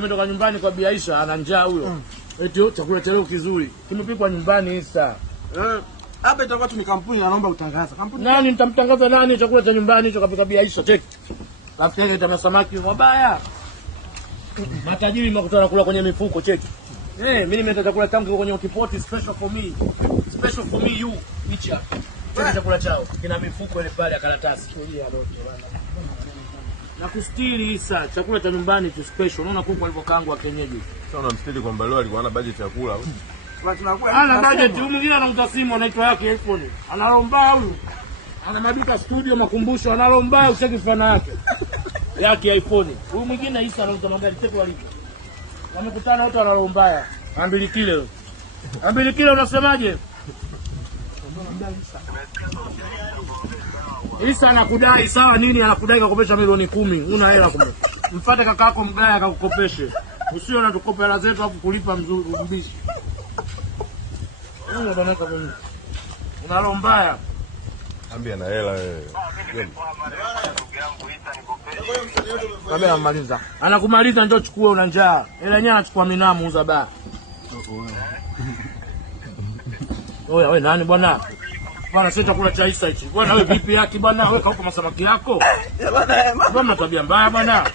Nimetoka nyumbani kwa Bi Aisha, ana njaa huyo. Eti chakula cha leo kizuri. Kimepikwa nyumbani Isa. Hapa itakuwa tu ni kampuni anaomba kutangaza. Kampuni nani nitamtangaza nani chakula cha nyumbani hicho kapika Bi Aisha cheki. Kaftege tena samaki wabaya. Matajiri mnakutana kula kwenye mifuko cheki. Mimi nimeleta chakula changu kwenye kipoti special for me. Special for me you. Picha. Cheki chakula chao. Kina mifuko ile pale ya karatasi. Na kustiri Isa, chakula cha nyumbani tu special. Unaona kuku alivyokaangwa kienyeji. Sasa unamstiri kwamba leo alikuwa ana budget ya kula. Ana budget, huyu mwingine anamta simu anaitwa yake iPhone. Analomba huyu. Ana maduka studio makumbusho, analomba useki fana yake iPhone. Huyu mwingine Isa anauza magari tepo walipo. Wamekutana wote wanalombaya. Ambili kile. Ambili kile unasemaje? Isa anakudai sawa nini, anakudai kukopesha milioni 10. Una hela kumbe. Mfuate kakako mgaya akakukopeshe. Usio unatukopa hela zetu hapo kulipa mzuri mbishi. Wewe unadoneka mimi. Unalombaya. Ambia na hela wewe. Kabla amaliza. Anakumaliza njoo chukue, una njaa. Hela yenyewe anachukua minamu uza baa. Oya wewe nani bwana? Bwana sasa chakula cha Isa hichi. Bwana wewe vipi yaki bwana? Wewe kauka masamaki yako? Bwana tabia mbaya bwana.